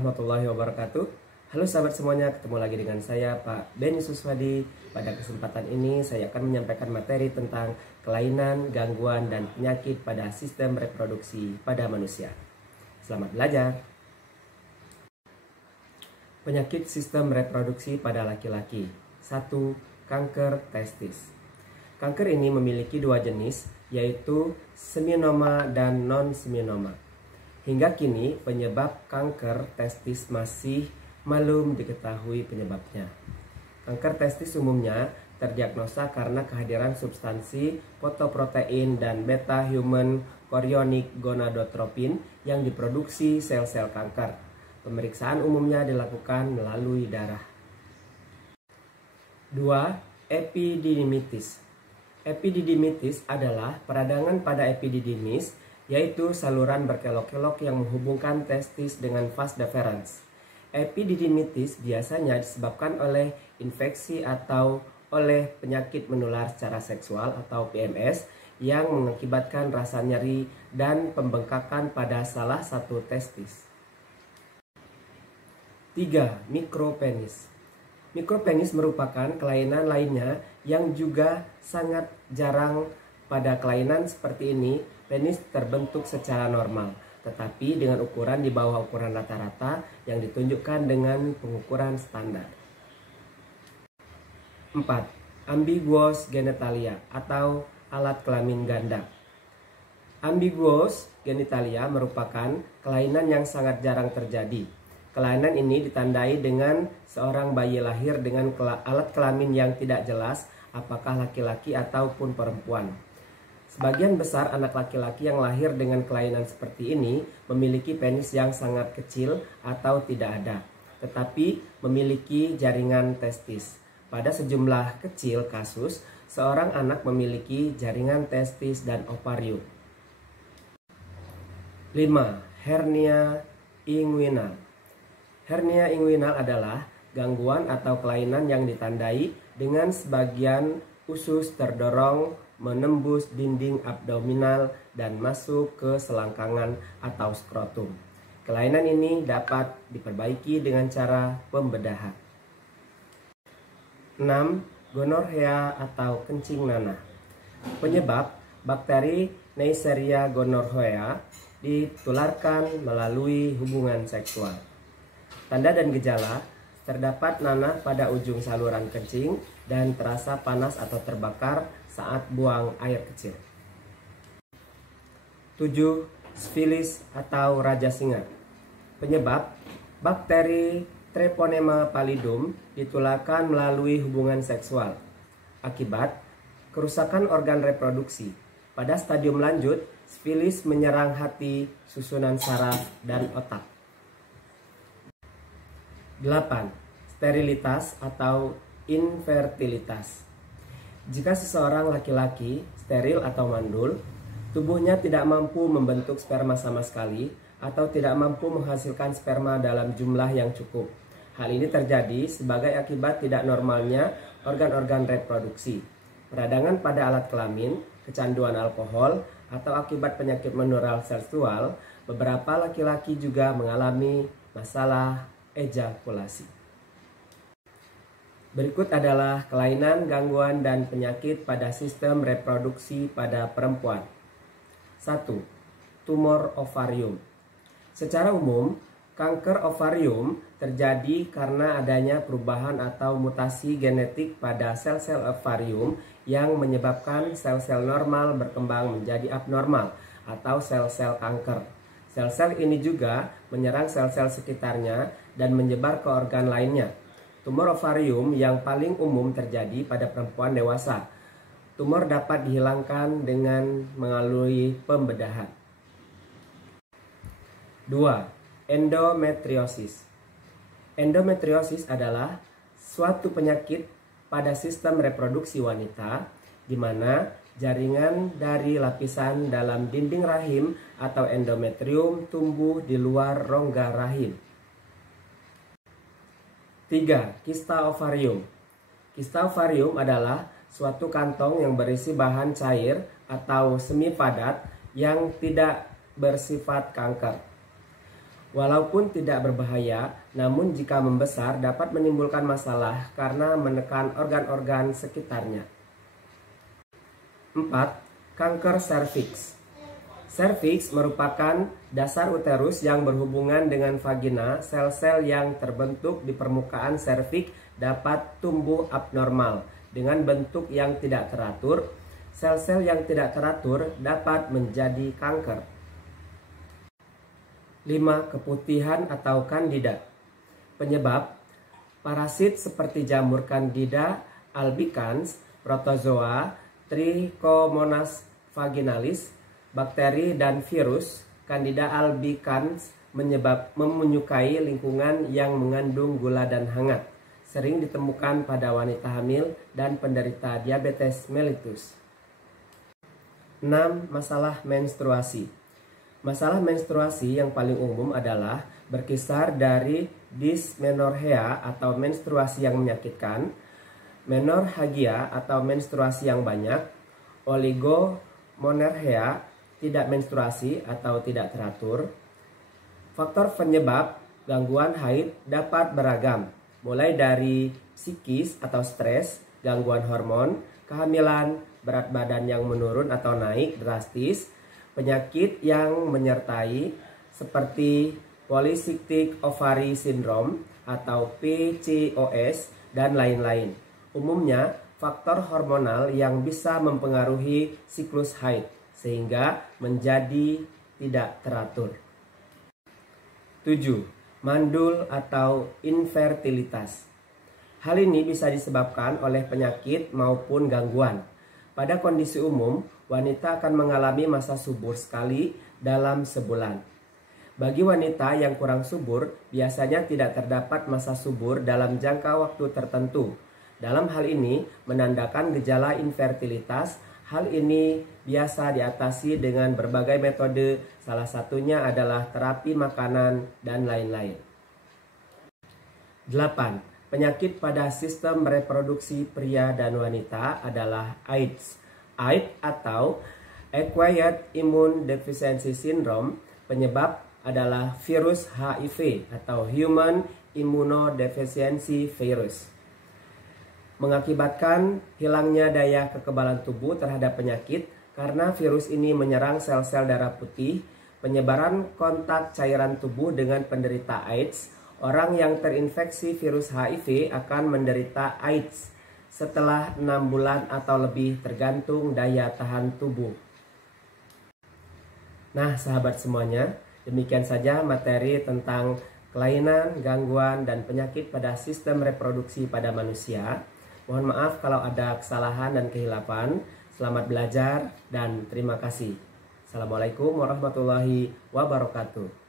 warahmatullahi wabarakatuh. Halo sahabat semuanya, ketemu lagi dengan saya Pak Beni Suswadi. Pada kesempatan ini saya akan menyampaikan materi tentang kelainan, gangguan, dan penyakit pada sistem reproduksi pada manusia. Selamat belajar. Penyakit sistem reproduksi pada laki-laki. 1. Kanker testis. Kanker ini memiliki dua jenis, yaitu seminoma dan non-seminoma. Hingga kini penyebab kanker testis masih belum diketahui penyebabnya. Kanker testis umumnya terdiagnosa karena kehadiran substansi fotoprotein dan beta human chorionic gonadotropin yang diproduksi sel-sel kanker. Pemeriksaan umumnya dilakukan melalui darah. 2. Epididymitis. Epididymitis adalah peradangan pada epididymis, yaitu saluran berkelok-kelok yang menghubungkan testis dengan vas deferens. Epididymitis biasanya disebabkan oleh infeksi atau oleh penyakit menular secara seksual atau PMS yang mengakibatkan rasa nyeri dan pembengkakan pada salah satu testis. 3. Mikropenis. Mikropenis merupakan kelainan lainnya yang juga sangat jarang. Pada kelainan seperti ini, penis terbentuk secara normal, tetapi dengan ukuran di bawah ukuran rata-rata yang ditunjukkan dengan pengukuran standar. 4. Ambiguous genitalia atau alat kelamin ganda. Ambiguous genitalia merupakan kelainan yang sangat jarang terjadi. Kelainan ini ditandai dengan seorang bayi lahir dengan alat kelamin yang tidak jelas apakah laki-laki ataupun perempuan. Sebagian besar anak laki-laki yang lahir dengan kelainan seperti ini memiliki penis yang sangat kecil atau tidak ada, tetapi memiliki jaringan testis. Pada sejumlah kecil kasus, seorang anak memiliki jaringan testis dan ovarium. 5. Hernia inguinal. Hernia inguinal adalah gangguan atau kelainan yang ditandai dengan sebagian usus terdorong menembus dinding abdominal dan masuk ke selangkangan atau skrotum. Kelainan ini dapat diperbaiki dengan cara pembedahan. 6. Gonorrhea atau kencing nanah. Penyebab bakteri Neisseria gonorrhoeae ditularkan melalui hubungan seksual. Tanda dan gejala: terdapat nanah pada ujung saluran kencing dan terasa panas atau terbakar saat buang air kecil. 7. Sifilis atau raja singa. Penyebab bakteri Treponema pallidum ditularkan melalui hubungan seksual. Akibat kerusakan organ reproduksi. Pada stadium lanjut, sifilis menyerang hati, susunan saraf, dan otak. 8. Sterilitas atau infertilitas. Jika seseorang laki-laki steril atau mandul, tubuhnya tidak mampu membentuk sperma sama sekali atau tidak mampu menghasilkan sperma dalam jumlah yang cukup. Hal ini terjadi sebagai akibat tidak normalnya organ-organ reproduksi, peradangan pada alat kelamin, kecanduan alkohol, atau akibat penyakit menular seksual. Beberapa laki-laki juga mengalami masalah ejakulasi. Berikut adalah kelainan, gangguan, dan penyakit pada sistem reproduksi pada perempuan. 1. Tumor ovarium. Secara umum, kanker ovarium terjadi karena adanya perubahan atau mutasi genetik pada sel-sel ovarium yang menyebabkan sel-sel normal berkembang menjadi abnormal atau sel-sel kanker. Sel-sel ini juga menyerang sel-sel sekitarnya dan menyebar ke organ lainnya. Tumor ovarium yang paling umum terjadi pada perempuan dewasa. Tumor dapat dihilangkan dengan melalui pembedahan. 2. Endometriosis. Endometriosis adalah suatu penyakit pada sistem reproduksi wanita di mana jaringan dari lapisan dalam dinding rahim atau endometrium tumbuh di luar rongga rahim. 3. Kista ovarium. Kista ovarium adalah suatu kantong yang berisi bahan cair atau semi padat yang tidak bersifat kanker. Walaupun tidak berbahaya, namun jika membesar dapat menimbulkan masalah karena menekan organ-organ sekitarnya. 4. Kanker serviks. Serviks merupakan dasar uterus yang berhubungan dengan vagina. Sel-sel yang terbentuk di permukaan serviks dapat tumbuh abnormal dengan bentuk yang tidak teratur. Sel-sel yang tidak teratur dapat menjadi kanker. 5. Keputihan atau kandida. Penyebab: parasit seperti jamur Candida albicans, protozoa, Trichomonas vaginalis, bakteri dan virus. Candida albicans menyukai lingkungan yang mengandung gula dan hangat. Sering ditemukan pada wanita hamil dan penderita diabetes mellitus. 6. Masalah menstruasi. Masalah menstruasi yang paling umum adalah berkisar dari dysmenorrhea atau menstruasi yang menyakitkan, menorrhagia atau menstruasi yang banyak, oligomenorrhea tidak menstruasi atau tidak teratur. Faktor penyebab gangguan haid dapat beragam, mulai dari psikis atau stres, gangguan hormon, kehamilan, berat badan yang menurun atau naik drastis, penyakit yang menyertai seperti polycystic ovary syndrome atau PCOS, dan lain-lain. Umumnya faktor hormonal yang bisa mempengaruhi siklus haid sehingga menjadi tidak teratur. 7. Mandul atau infertilitas. Hal ini bisa disebabkan oleh penyakit maupun gangguan. Pada kondisi umum, wanita akan mengalami masa subur sekali dalam sebulan. Bagi wanita yang kurang subur, biasanya tidak terdapat masa subur dalam jangka waktu tertentu. Dalam hal ini, menandakan gejala infertilitas. Hal ini biasa diatasi dengan berbagai metode, salah satunya adalah terapi makanan dan lain-lain. 8. Penyakit pada sistem reproduksi pria dan wanita adalah AIDS. AIDS atau Acquired Immune Deficiency Syndrome, penyebab adalah virus HIV atau Human Immunodeficiency Virus. Mengakibatkan hilangnya daya kekebalan tubuh terhadap penyakit karena virus ini menyerang sel-sel darah putih. Penyebaran kontak cairan tubuh dengan penderita AIDS. Orang yang terinfeksi virus HIV akan menderita AIDS setelah 6 bulan atau lebih tergantung daya tahan tubuh. Nah, sahabat semuanya, demikian saja materi tentang kelainan, gangguan, dan penyakit pada sistem reproduksi pada manusia. Mohon maaf kalau ada kesalahan dan kehilapan. Selamat belajar dan terima kasih. Assalamualaikum warahmatullahi wabarakatuh.